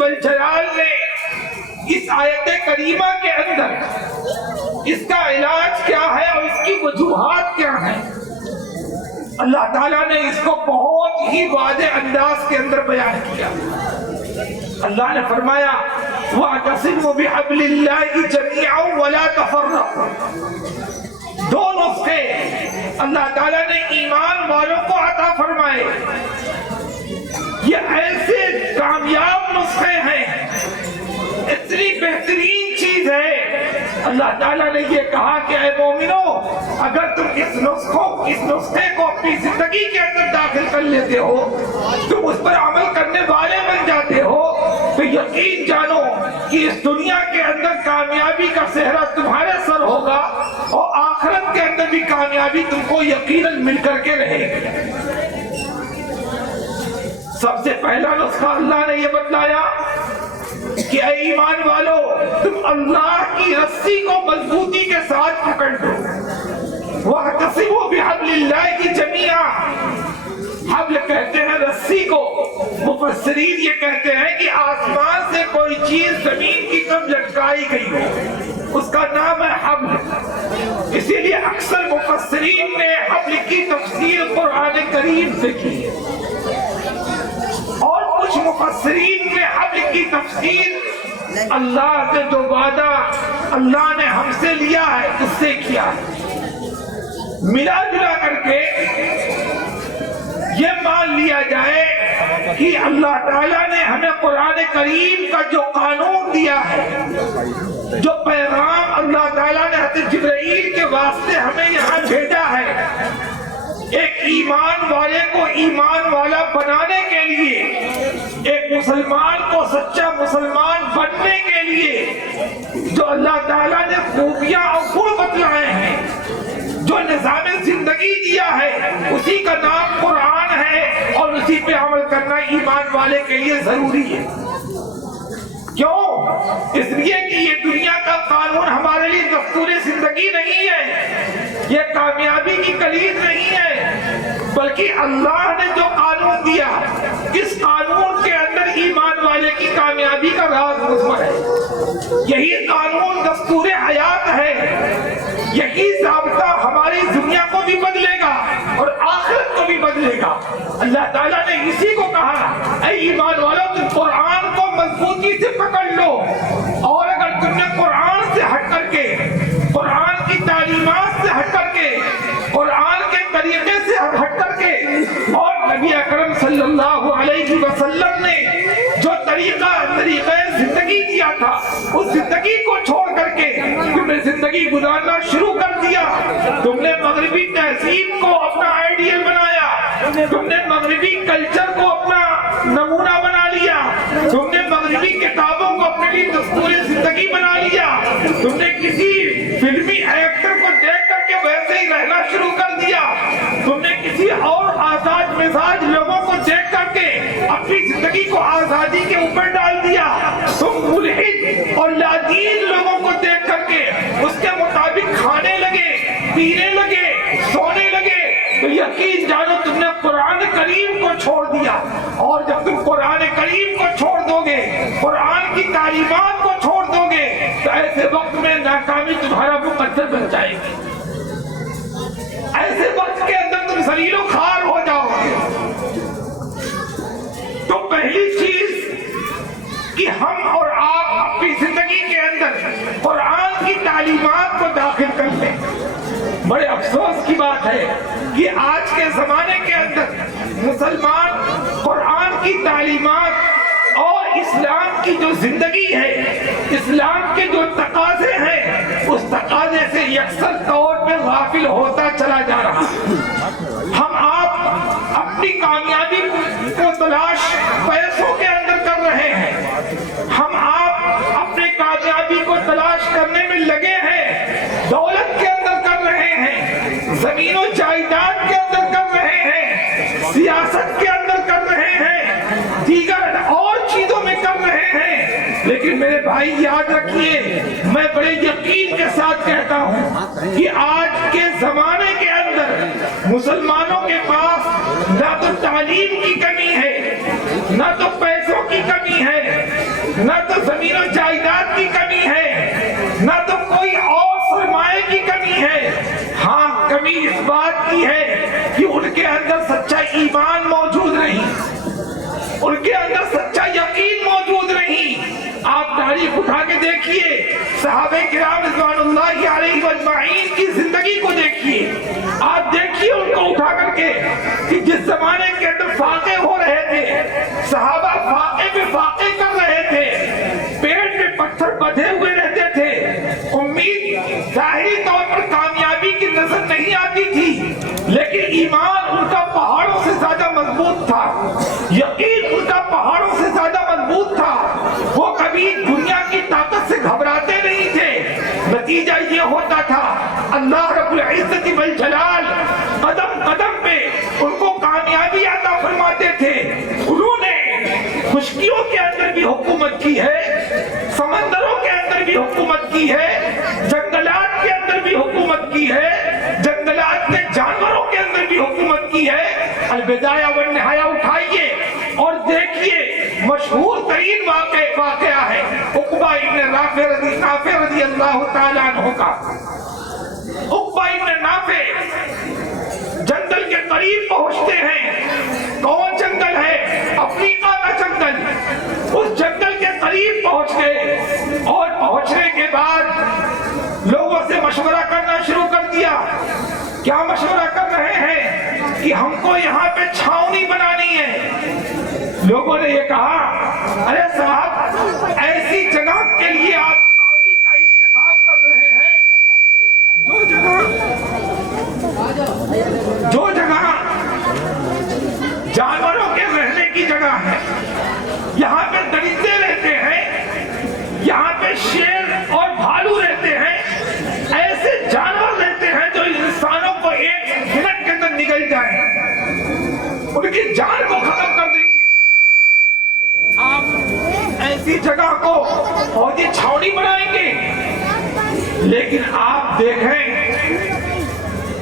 والجلال نے اس آیت کریمہ کے اندر اس کا علاج کیا ہے اور اس کی وجوہات کیا ہیں، اللہ تعالیٰ نے اس کو بہت ہی واضح انداز کے اندر بیان کیا۔ اللہ نے فرمایا وَاعْتَصِمُوا بِحَبْلِ اللَّهِ جَمِيعًا وَلَا تَفَرَّقُوا۔ دو نسخے اللہ تعالیٰ نے ایمان والوں کو عطا فرمائے، یہ ایسے کامیاب نسخے ہیں، اتنی بہترین چیز ہے۔ اللہ تعالیٰ نے یہ کہا کہ اے مومنو، اگر تم اس نسخے کو اپنی زندگی کے اندر داخل کر لیتے ہو، تم اس پر عمل کرنے والے بن جاتے ہو، تو یقین جانو کہ اس دنیا کے اندر کامیابی کا صحرا تمہارے سر ہوگا، اور آخرت کے اندر بھی کامیابی تم کو یقیناً مل کر کے رہے گی۔ سب سے پہلا نسخہ اللہ نے یہ بتلایا کہ اے ایمان والو، تم اللہ کی رسی کو مضبوطی کے ساتھ پکڑ لو۔ وَاعْتَصِمُوا بِحَبْلِ اللَّهِ جَمِيعًا، حبل کہتے ہیں رسی کو۔ مفسرین یہ کہتے ہیں کہ آسمان سے کوئی چیز زمین کی طرف لٹکائی گئی ہو، اس کا نام ہے حبل۔ اسی لیے اکثر مفسرین نے حبل کی تفسیر قرآن کریم سے کی ہے، اور کچھ مفسرین نے حبل کی تفسیر اللہ سے جو وعدہ اللہ نے ہم سے لیا ہے اس سے کیا ہے۔ ملا جلا کر کے یہ مان لیا جائے کہ اللہ تعالیٰ نے ہمیں قرآن کریم کا جو قانون دیا ہے، جو پیغام اللہ تعالیٰ نے حضرت جبرائیل کے واسطے ہمیں یہاں بھیجا ہے، ایک ایمان والے کو ایمان والا بنانے کے لیے، ایک مسلمان کو سچا مسلمان بننے کے لیے جو اللہ تعالیٰ نے خوبیاں اور گن بتلائے ہیں، جو نظام زندگی دیا ہے، اسی کا نام قرآن ہے، اور اسی پہ عمل کرنا ایمان والے کے لیے ضروری ہے۔ کیوں؟ اس لیے کہ یہ دنیا کا قانون ہمارے لیے دستور زندگی نہیں ہے، یہ کامیابی کی کلید نہیں ہے، بلکہ اللہ نے جو قانون دیا، اس قانون کے اندر ایمان والے کی کامیابی کا راز مضمر ہے۔ یہی قانون دستور حیات ہے، یہی ضابطہ ہماری دنیا کو بھی بدلے گا اور آخرت کو بھی بدلے گا۔ اللہ تعالیٰ نے اسی کو کہا اے ایمان والو، تم قرآن کو مضبوطی سے پکڑ لو، اور اگر تم نے قرآن سے ہٹ کر کے، قرآن کی تعلیمات سے ہٹ کر کے، قرآن کے طریقے سے ہٹ کر کے، اور نبی اکرم صلی اللہ علیہ وسلم نے جو طریقہ زندگی دیا تھا، اس زندگی کو چھوڑ کر کے تم نے زندگی گزارنا شروع کر دیا، تم نے مغربی تہذیب کو اپنا آئیڈیل بنایا، تم نے مغربی کلچر کو اپنا نمونہ بنا لیا، تم نے مغربی کتابوں کو اپنے لیے دستور زندگی بنا لیا، تم نے کسی فلمی ایکٹر کو دیکھ کر کے ویسے ہی رہنا شروع کر دیا، تم نے کسی اور آزاد مزاج لوگوں کو دیکھ کر کے اپنی زندگی کو آزادی کے اوپر ڈال دیا، تم ملحد اور لادین لوگوں کو دیکھ کر کے اس کے مطابق کھانے لگے، پینے لگے، سونے لگے، تو یقین جانو تم نے قرآن کریم کو چھوڑ دیا۔ اور جب تم قرآن کریم کو چھوڑ دو گے، قرآن کی تعلیمات کو چھوڑ دو گے، تو ایسے وقت میں ناکامی تمہارا مقدر بن جائے گی، ایسے وقت کے اندر تم ذلیل و خوار ہو جاؤ گے۔ تو پہلی چیز کہ ہم اور آپ اپنی زندگی کے اندر قرآن کی تعلیمات کو داخل کر لیں۔ بڑے افسوس کی بات ہے کہ آج کے زمانے کے اندر مسلمان قرآن کی تعلیمات اور اسلام کی جو زندگی ہے، اسلام کے جو تقاضے ہیں، اس تقاضے سے یکسر طور پہ غافل ہوتا چلا جا رہا ہے۔ ہم آپ اپنی کامیابی کو تلاش پیسوں کے اندر کر رہے ہیں، ہم آپ اپنے کامیابی کو تلاش کرنے میں لگے ہیں، دولت کے اندر کر رہے ہیں، زمین و جائیداد کے اندر کر رہے ہیں، سیاست کے اندر کر رہے ہیں، دیگر اور چیزوں میں کر رہے ہیں۔ لیکن میرے بھائی یاد رکھیے، میں بڑے یقین کے ساتھ کہتا ہوں کہ آج کے زمانے کے اندر مسلمانوں کے پاس نہ تو تعلیم کی کمی ہے، نہ تو پیسوں کی کمی ہے، کوئی اور سرمایہ کی کمی ہے، ہاں کمی اس بات کی ہے کہ ان کے اندر سچا ایمان موجود نہیں، ان کے اندر سچا یقین موجود نہیں۔ آپ تاریخ اٹھا کے دیکھیے، صحابہ کرام رضوان اللہ علیہ اجمعین کی زندگی کو دیکھیے، آپ دیکھیے ان کو اٹھا کر کے کہ جس زمانے کے اندر فاقے ہو رہے تھے، صحابہ فاقے پہ فاقے کر رہے تھے، پیٹ میں پتھر بدھے ہوئے رہتے تھے، امید ظاہری طور پر کامیابی کی نظر نہیں آتی تھی، لیکن ایمان ان کا پہاڑوں سے زیادہ مضبوط تھا، یقین ان کا پہاڑوں سے زیادہ مضبوط تھا، وہ کبھی دنیا کی طاقت سے گھبراتے نہیں تھے۔ نتیجہ یہ ہوتا تھا اللہ رب العزت والجلال قدم قدم پہ ان کو کامیابی عطا فرماتے تھے۔ انہوں نے خشکیوں کے اندر بھی حکومت کی ہے، سمندروں کے اندر بھی حکومت کی ہے، جنگلات کے اندر بھی حکومت کی ہے، جنگلات کے جانوروں کے اندر بھی حکومت کی ہے۔ البدایہ والنہایہ اٹھائیے اور دیکھیے، مشہور ترین واقعہ ہے عقبہ ابن نافع رضی اللہ تعالیٰ عنہ کا۔ عقبہ ابن نافع جنگل کے قریب پہنچتے ہیں۔ کون جنگل ہے؟ افریقہ کا جنگل۔ اس جنگل کے قریب پہنچ گئے اور پہنچنے کے بعد لوگوں سے مشورہ کرنا شروع کر دیا۔ کیا مشورہ کر رہے ہیں؟ کہ ہم کو یہاں پہ چھاؤنی بنانی ہے۔ لوگوں نے یہ کہا، ارے صاحب ایسی جگہ کے لیے آپ چھاؤنی کا انتخاب کر رہے ہیں جو جگہ جانوروں کے رہنے کی جگہ ہے، یہاں پہ درندے رہتے ہیں، یہاں پہ شیر اور بھالو رہتے ہیں، ایسے جانور رہتے ہیں جو انسانوں کو ایک منٹ کے اندر نگل جائیں، ان کی جان کو ختم کر دیں گے۔ آپ ایسی جگہ کو فوجی چھاؤنی بنائیں گے؟ لیکن آپ دیکھیں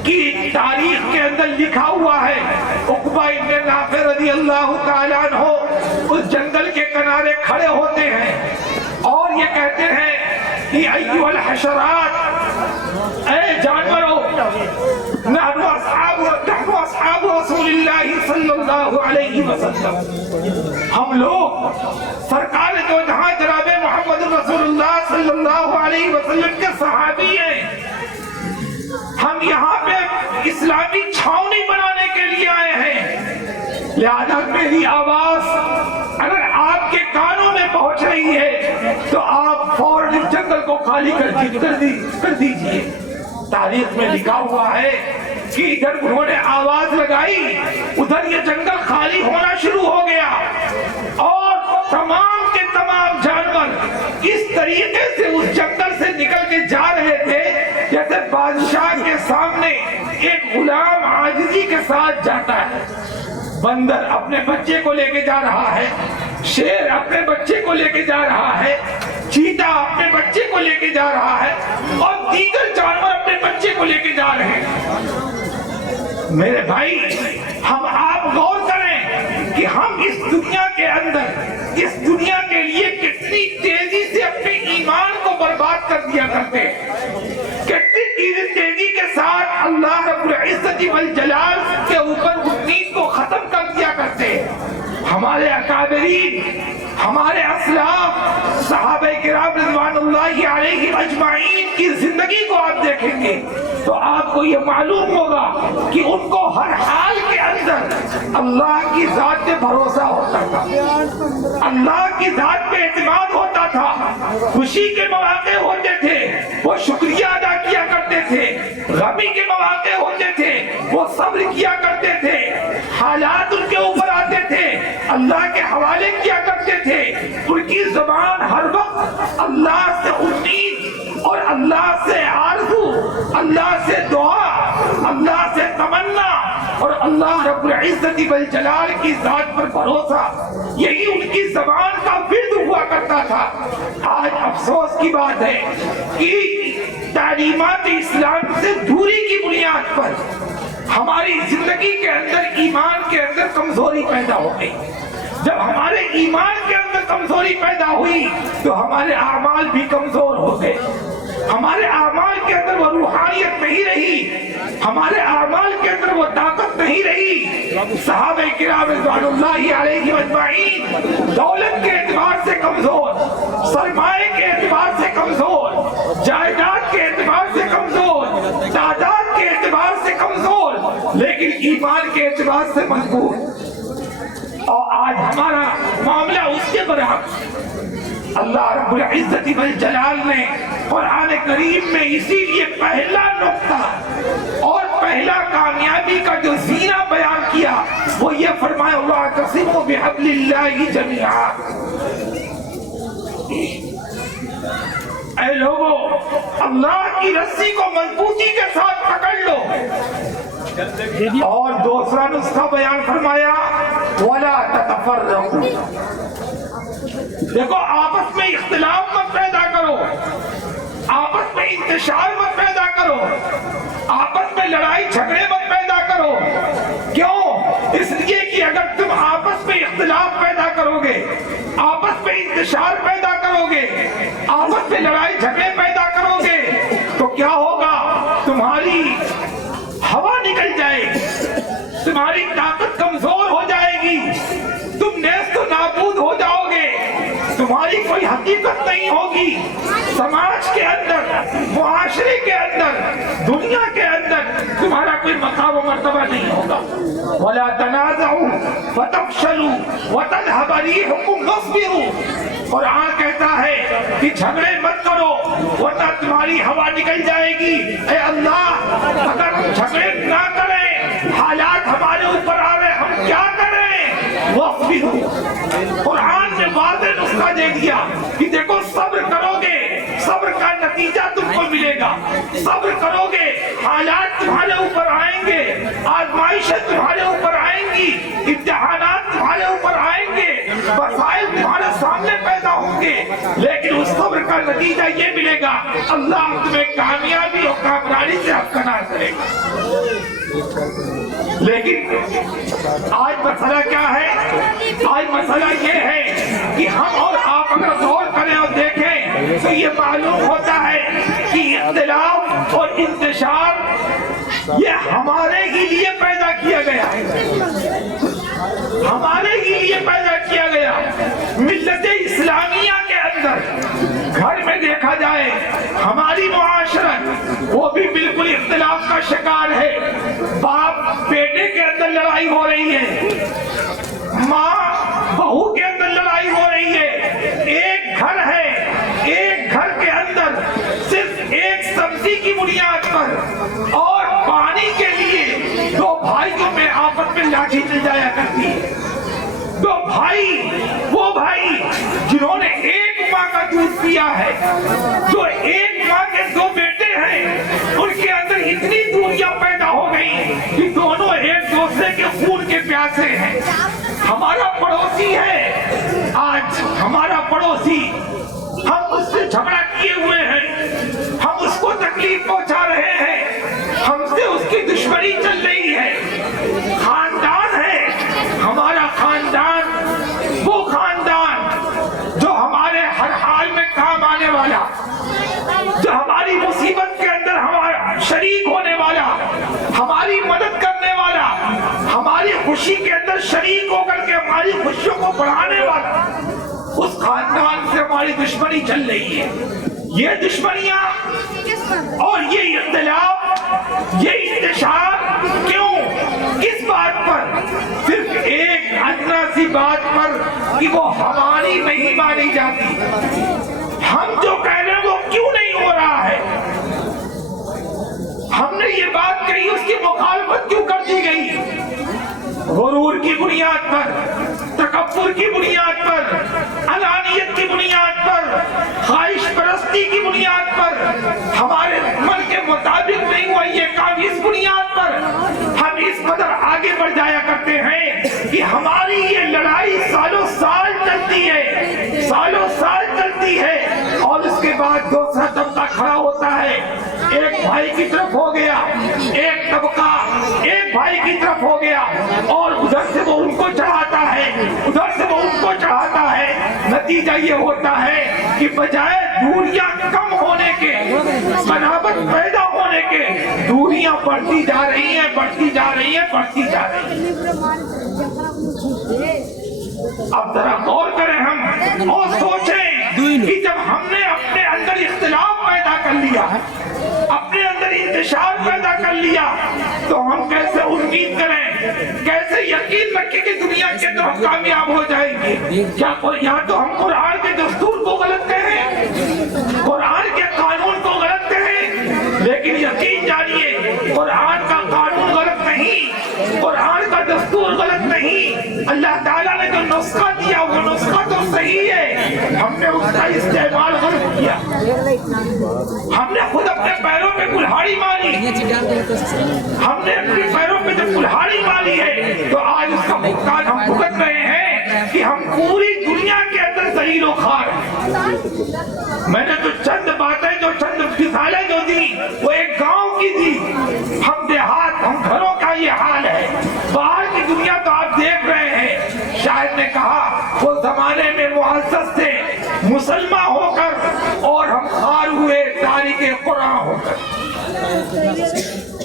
کہ تاریخ کے اندر لکھا ہوا ہے، عقبہ ابن نافع رضی اللہ تعالیٰ عنہ اس جنگل کے کنارے کھڑے ہوتے ہیں اور یہ کہتے ہیں کہ ایھا الحشرات، اے جانوروں، نحن اصحاب رسول اللہ صلی اللہ علیہ وسلم، ہم لوگ سرکار دو جہاں جناب محمد رسول اللہ صلی اللہ علیہ وسلم کے صحابی ہیں، ہم یہاں پہ اسلامی چھاؤنی بنانے کے لیے آئے ہیں، لہذا میری آواز اگر آپ کے کانوں میں پہنچ رہی ہے تو آپ فوراً اس جنگل کو خالی کر دیجئے۔ تاریخ میں لکھا ہوا ہے کہ ادھر انہوں نے آواز لگائی، ادھر یہ جنگل خالی ہونا شروع ہو گیا اور تمام کے تمام جانور اس طریقے سے اس جنگل سے نکل کے جا رہے تھے جیسے بادشاہ کے سامنے ایک غلام عاجزی کے ساتھ جاتا ہے۔ بندر اپنے بچے کو لے کے جا رہا ہے، شیر اپنے بچے کو لے کے جا رہا ہے، چیتا اپنے بچے کو لے کے جا رہا ہے اور دیگر جانور اپنے بچے کو لے کے جا رہے ہیں۔ میرے بھائی، ہم آپ غور کریں کہ ہم اس دنیا کے اندر اس دنیا کے لیے کتنی تیزی سے اپنے ایمان کو برباد کر دیا کرتے ہیں، کتنی تیزی کے ساتھ اللہ رب العزت والجلال کے اوپر امید کو ختم کر دیا کرتے ہیں۔ ہمارے اکابرین، ہمارے اسلاف صحابہ کرام رضوان اللہ علیہ اجمعین کی زندگی کو آپ دیکھیں گے تو آپ کو یہ معلوم ہوگا کہ ان کو ہر حال کے اندر اللہ کی ذات پہ بھروسہ ہوتا تھا، اللہ کی ذات پہ اعتماد ہوتا تھا، خوشی کے مواقع ہوتے تھے وہ شکریہ ادا کیا کرتے تھے، غمی کے مواقع ہوتے تھے وہ صبر کیا کرتے تھے، حالات ان کے اوپر آتے تھے اللہ کے حوالے کیا کرتے تھے، ان کی زبان ہر وقت اللہ سے امید اور اللہ سے آرزو، اللہ سے دعا، اللہ سے تمنا اور اللہ رب العزت والجلال کی ذات پر بھروسہ، یہی ان کی زبان کا ورد ہوا کرتا تھا۔ آج افسوس کی بات ہے کہ تعلیمات اسلام سے دوری کی بنیاد پر ہماری زندگی کے اندر ایمان کے اندر کمزوری پیدا ہو گئی۔ جب ہمارے ایمان کے اندر کمزوری پیدا ہوئی تو ہمارے اعمال بھی کمزور ہو گئے، ہمارے روحانیت نہیں رہی، ہمارے اعمال کے اندر وہ طاقت نہیں رہی، صحابہ کرام رضوان اللہ علیہ اجمعین دولت کے اعتبار سے کمزور، سرمایہ کے اعتبار سے کمزور، جائیداد کے اعتبار سے کمزور، تعداد کے اعتبار سے کمزور، لیکن ایمان کے اعتبار سے مضبوط۔ اور آج ہمارا معاملہ اس کے برعکس۔ اللہ رب العزت والجلال نے قرآن کریم میں اسی لیے پہلا نقطہ اور پہلا کامیابی کا جو زینہ بیان کیا وہ یہ فرمایا وَاعْتَصِمُوا بِحَبْلِ اللَّهِ جَمِيعًا۔ اے لوگو، اللہ کی رسی کو مضبوطی کے ساتھ پکڑ لو۔ اور دوسرا نسخہ بیان فرمایا وَلَا تَتَفَرَّقُوا۔ دیکھو، آپس میں اختلاف مت پیدا کرو، آپس میں انتشار مت پیدا کرو، آپس میں لڑائی جھگڑے مت پیدا کرو۔ کیوں؟ اس لیے کہ اگر تم آپس میں اختلاف پیدا کرو گے، آپس میں انتشار پیدا کرو گے، آپس میں لڑائی جھگڑے پیدا کرو گے تو کیا ہوگا؟ تمہاری ہوا نکل جائے گی، تمہاری طاقت کمزور ہو جائے گی، تم نیست و نابود ہو جاؤ گے، تمہاری کوئی حقیقت نہیں ہوگی، سماج کے اندر، معاشرے کے اندر، دنیا کے اندر تمہارا کوئی مقام و مرتبہ نہیں ہوگا۔ وَلَا تَنَازَعُوا فَتَفْشَلُوا وَتَذْهَبَ رِيحُكُمْ وَاصْبِرُوا۔ قرآن کہتا ہے کہ جھگڑے مت کرو ورنہ تمہاری ہوا نکل جائے گی۔ اے اللہ، اگر ہم جھگڑے نہ کریں، حالات ہمارے اوپر آ رہے، ہم کیا کریں؟ وَاصْبِرُوا۔ قرآن نے واضح نسخہ دے دیا کہ دیکھو، صبر کرو گے، صبر کا نتیجہ تم کو ملے گا، صبر کرو گے، حالات تمہارے اوپر آئیں گے، آزمائشیں تمہارے اوپر آئیں گی، امتحانات تمہارے اوپر آئیں گے، مسائل تمہارے سامنے پیدا ہوں گے، لیکن اس صبر کا نتیجہ یہ ملے گا، اللہ تمہیں کامیابی اور کامرانی سے ہمکنار کرے گا۔ لیکن آج مسئلہ کیا ہے؟ آج مسئلہ یہ ہے کہ ہم اور آپ اگر غور کریں اور دیکھیں تو یہ معلوم ہوتا ہے کہ اختلاف اور انتشار یہ ہمارے ہی لیے پیدا کیا گیا، ہمارے ہی لیے پیدا کیا گیا۔ ملت اسلامیہ کے اندر گھر میں دیکھا جائے، ہماری معاشرت وہ بھی بالکل اختلاف کا شکار ہے۔ باپ بیٹے کے اندر لڑائی ہو رہی ہے، ماں بہو کے اندر لڑائی ہو رہی ہے، ایک گھر ہے، ایک گھر کے اندر صرف ایک سبزی کی بنیاد پر اور پانی کے لیے دو بھائیوں میں آپس میں لاٹھی چل جایا کرتی ہے۔ دو بھائی، وہ بھائی جنہوں نے ایک ماں کا دودھ پیا ہے، جو ایک ماں کے دو بیٹے ہیں، ان کے اندر اتنی دوریاں پیدا ہو گئی کہ دونوں ایک دوسرے کے خون کے پیاسے ہیں۔ ہمارا پڑوسی ہے، آج ہمارا پڑوسی، ہم اس سے جھگڑا کیے ہوئے ہیں، ہم اس کو تکلیف پہنچا رہے ہیں، ہم سے اس کی دشمنی چل رہی ہے۔ خاندان ہے، ہمارا خاندان، وہ خاندان جو ہمارے ہر حال میں کام آنے والا، جو ہماری مصیبت کے اندر ہمارا شریک ہونے والا، ہماری مدد کرنے والا، ہماری خوشی کے اندر شریک ہو کر کے ہماری خوشیوں کو بڑھانے والا، اس خاندان سے ہماری دشمنی چل رہی ہے۔ یہ دشمنیاں اور یہ اختلاف، یہ انتشار کیوں؟ کس بات پر؟ صرف ایک ادنا سی بات پر کہ وہ ہماری نہیں مانی جاتی۔ ہم جو کہہ رہے ہیں وہ کیوں نہیں ہو رہا ہے؟ ہم نے یہ بات کہی، اس کی مخالفت کیوں کر دی گئی؟ غرور کی بنیاد پر، تکبر کی بنیاد پر، انانیت کی بنیاد پر، خواہش پرستی کی بنیاد پر، ہمارے من کے مطابق نہیں ہوا یہ کام، اس بنیاد پر ہم اس قدر آگے بڑھ جایا کرتے ہیں کہ ہماری یہ لڑائی سالوں سال چلتی ہے، سالوں سال چلتی ہے، اور اس کے بعد دوسرا طبقہ کھڑا ہوتا ہے، ایک بھائی کی طرف ہو گیا، ایک طبقہ ایک بھائی کی طرف ہو گیا، اور ادھر سے وہ ان کو چڑھاتا ہے، ادھر سے وہ ان کو چڑھاتا ہے۔ نتیجہ یہ ہوتا ہے کہ بجائے دوریاں کم ہونے کے، بناوٹ پیدا ہونے کہ دوریاں بڑھتی جا رہی ہیں، بڑھتی جا رہی ہیں، بڑھتی جا رہی ہیں۔ اب ذرا غور کریں ہم اور سوچیں کہ جب ہم نے اپنے اندر اختلاف پیدا کر لیا، اپنے اندر انتشار پیدا کر لیا، تو ہم کیسے امید کریں، کیسے یقین رکھیں کہ دنیا کے اندر ہم کامیاب ہو جائیں گے؟ کیا یا تو ہم قرآن کے دستور کو غلط کہیں، قرآن کے قانون کو غلط کہیں، لیکن یقین جانیے قرآن کا قانون غلط نہیں، قرآن کا دستور غلط نہیں، اللہ تعالیٰ نے جو نسخہ دیا وہ نسخہ تو صحیح ہے، ہم نے اس کا استعمال غلط کیا، ہم نے خود اپنے پیروں پہ کلہاڑی ماری، ہم نے اپنے پیروں پہ جب کلہاڑی ماری ہے تو آج اس کا بھگتان ہم بھگت رہے ہیں کہ ہم پوری دنیا کے اندر ذلیل و خوار ہیں۔ میں نے تو چند باتیں، جو چند مثالیں جو دی وہ ایک گاؤں کی دی، ہم دیہات، ہم گھروں کا یہ حال ہے، باہر کی دنیا تو آپ دیکھ رہے ہیں۔ شاعر نے کہا وہ زمانے میں معزز تھے مسلمان ہو کر، اور ہم خوار ہوئے تاریخ قرآن ہو کر۔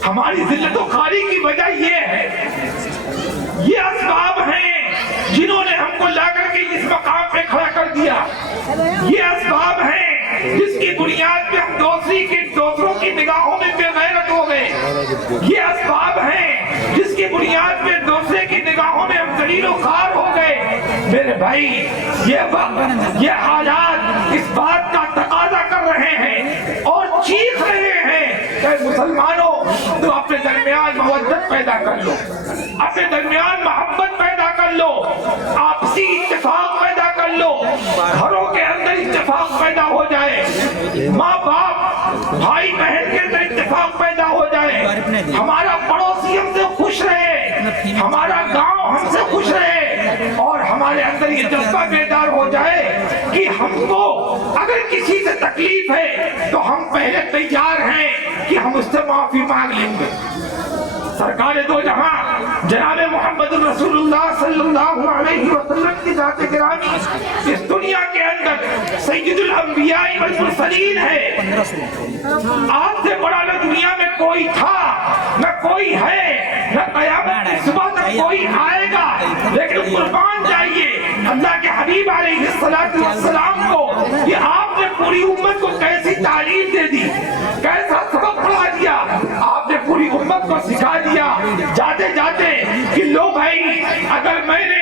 ہماری ذلت و خواری کی وجہ یہ ہے، یہ اسباب ہیں جنہوں نے ہم کو لا کر کے اس مقام پہ کھڑا کر دیا، یہ اسباب ہیں جس کی بنیاد پہ ہم دوسروں کی نگاہوں میں بے غیرت ہو گئے، یہ اسباب ہیں جس کی بنیاد پہ دوسرے کی نگاہوں میں ہم ذلیل و خوار ہو گئے۔ میرے بھائی یہ وقت، یہ حالات اس بات کا تقاضا کر رہے ہیں اور چیخ رہے ہیں کہ مسلمانوں تو اپنے درمیان مودت پیدا کر لو، اپنے درمیان محبت پیدا کر لو، آپسی اتفاق پیدا کر لو، گھروں کے اندر اتفاق پیدا ہو جائے، ماں باپ بھائی بہن کے اندر اتفاق پیدا ہو جائے، ہمارا پڑوسی ہم سے خوش رہے، ہمارا گاؤں ہم سے خوش رہے، اور ہمارے اندر یہ جذبہ بیدار ہو جائے کہ ہم کو اگر کسی سے تکلیف ہے تو ہم پہلے تیار ہیں کہ ہم اس سے معافی مانگ لیں گے۔ سرکار دو جہاں جناب محمد رسول اللہ صلی اللہ علیہ وسلم کی ذات گرامی اس دنیا کے اندر سید الانبیاء والمرسلین ہے، آپ سے بڑا نہ دنیا میں کوئی تھا، نہ کوئی ہے، نہ قیامت کی صبح تک کوئی آئے گا، لیکن قربان جائیے اللہ کے حبیب علیہ السلام کو کہ آپ نے پوری امت کو کیسی تعلیم دے دی، کیسا سبق پڑھا دیا، آپ نے پوری امت کو سکھا دیا جاتے جاتے کہ لو بھائی اگر میں نے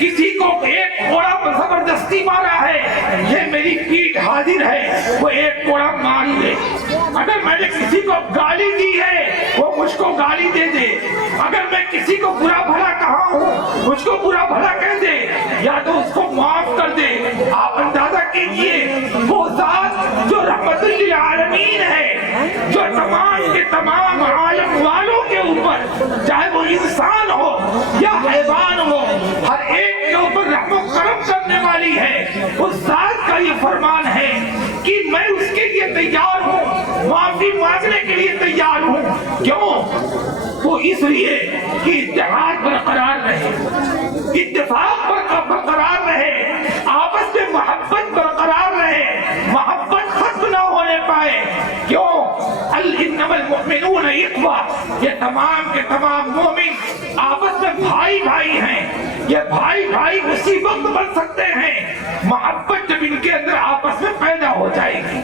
کسی کو ایک کوڑا زبردستی مارا ہے، یہ میری پیٹھ حاضر ہے، وہ ایک کوڑا مار لے، اگر میں نے کسی کو گالی دی ہے وہ مجھ کو گالی دے دے، اگر میں کسی کو برا بھلا کہا ہوں مجھ کو برا بھلا کہہ دے، یا تو اس کو معاف کر دے۔ آپ اندازہ کیجئے وہ ذات جو رحمت للعالمین ہے، جو تمام کے تمام عالم والوں کے اوپر، چاہے وہ انسان ہو یا حیوان ہو، ہر ایک کے اوپر رحم و کرم کرنے والی ہے، اس ذات کا یہ فرمان ہے کہ میں اس کے لیے تیار ہوں، معافی مانگنے کے لیے تیار ہوں۔ کیوں؟ وہ اس لیے کہ اتحاد برقرار رہے، اتفاق برقرار رہے، آپس میں محبت برقرار رہے، محبت ختم نہ ہونے پائے۔ کیوں؟ انما المؤمنون اخوہ، یہ تمام کے تمام مومن آپس میں بھائی بھائی ہیں، یہ بھائی بھائی اسی وقت بن سکتے ہیں محبت جب ان کے اندر آپس میں پیدا ہو جائے گی،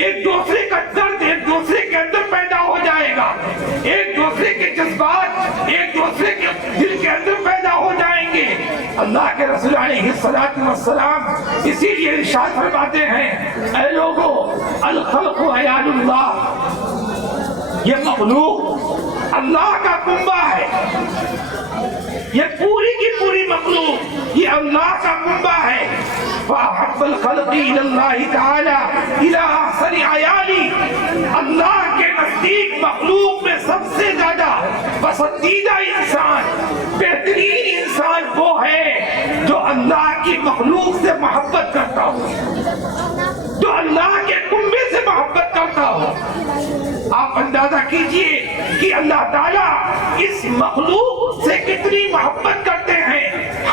ایک دوسرے کا درد ایک دوسرے کے اندر پیدا ہو جائے گا، ایک دوسرے کے جذبات ایک دوسرے کے دل کے اندر پیدا ہو جائیں گے۔ اللہ کے رسول علیہ السلام اسی لیے ارشاد فرماتے ہیں، اے لوگوں الخلق عیال اللہ، یہ مخلوق اللہ کا کنبہ ہے، یہ پوری کی پوری مخلوق یہ اللہ کا کنبہ ہے۔ فَأَحَبَّ الْخَلْقِ إِلَى اللَّهِ تَعَالَى إِلَى أَحْسَنِ عَيَالِهِ، اللہ کے نزدیک مخلوق میں سب سے زیادہ پسندیدہ انسان، بہترین انسان وہ ہے جو اللہ کی مخلوق سے محبت کرتا ہو، جو اللہ کے کنبے سے محبت کرتا ہو۔ آپ اندازہ کیجئے کہ اللہ تعالیٰ اس مخلوق سے کتنی محبت کرتے ہیں،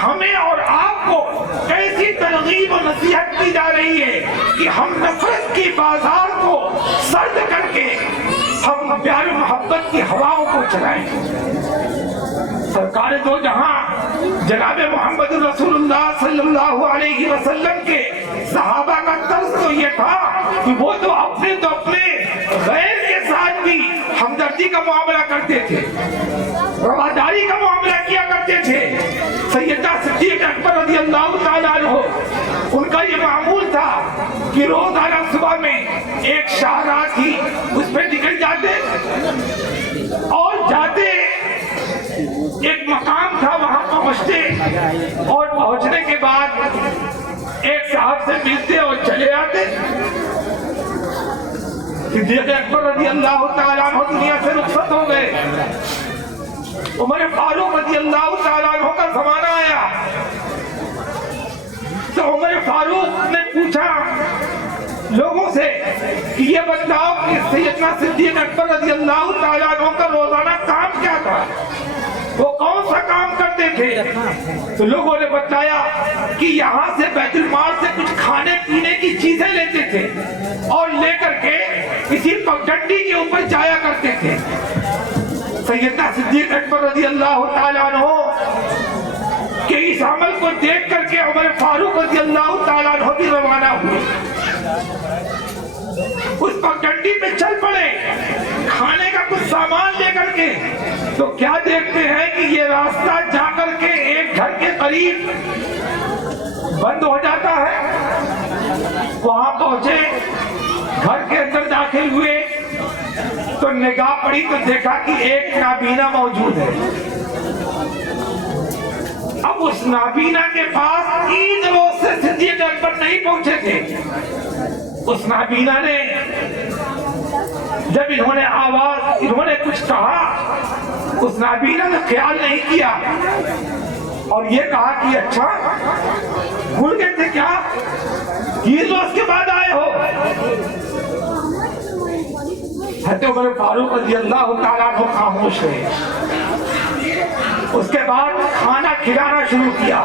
ہمیں اور آپ کو کیسی ترغیب و نصیحت کی جا رہی ہے کہ ہم نفرت کی بازار کو سرد کر کے ہم چلائیں. سرکار دو جہاں جناب محمد رسول اللہ صلی اللہ علیہ وسلم کے صحابہ کا طرز تو یہ تھا کہ وہ تو اپنے غیر کے ساتھ بھی ہمدردی کا معاملہ کرتے تھے, رواداری کا معاملہ کیا کرتے تھے. سیدنا صدیق اکبر رضی اللہ تعالیٰ عنہ, ان کا یہ معمول تھا کہ روزانہ صبح میں ایک شاہراہ تھی, اس پہ نکل جاتے اور جاتے ایک مقام تھا, وہاں پہنچتے اور پہنچنے کے بعد ایک صاحب سے ملتے اور چلے آتے. صدیق اکبر رضی اللہ تعالیٰ عنہ دنیا سے رخصت ہو گئے. عمر فاروق رضی اللہ تعالیٰ عنہ کا زمانہ آیا تو عمر فاروق نے پوچھا لوگوں سے کہ یہ بتاؤ کہ سیدنا صدیق اکبر رضی اللہ تعالیٰ عنہ کا روزانہ کام کیا تھا, وہ کون سا کام کرتے تھے؟ تو لوگوں نے بتایا کہ یہاں سے بیت المال سے کچھ کھانے پینے کی چیزیں لیتے تھے اور لے کر کے کسی پگڈنڈی کے اوپر جایا کرتے تھے. سیدنا صدیق اکبر رضی اللہ تعالیٰ عنہ کہ اس عمل کو دیکھ کر کے عمر فاروق رضی اللہ تعالیٰ عنہ بھی روانہ ہوئے, اس پگڈنڈی پہ چل پڑے کھانے کا کچھ سامان لے کر کے. تو کیا دیکھتے ہیں کہ یہ راستہ جا کر کے ایک گھر کے قریب بند ہو جاتا ہے. وہاں پہنچے, گھر کے اندر داخل ہوئے تو نگاہ پڑی تو دیکھا کہ ایک نابینا موجود ہے. اب اس نابینا کے پاس 3 روز سے صدیق اکبر نہیں پہنچے تھے. اس نابینا نے جب انہوں نے کچھ کہا, اس نابینا نے خیال نہیں کیا اور یہ کہا کہ اچھا بھول گئے تھے کیا, 3 روز کے بعد آئے ہو. حضرت عمر فاروق رضی اللہ تعالیٰ عنہ خاموش رہے. اس کے بعد کھانا کھلانا شروع کیا.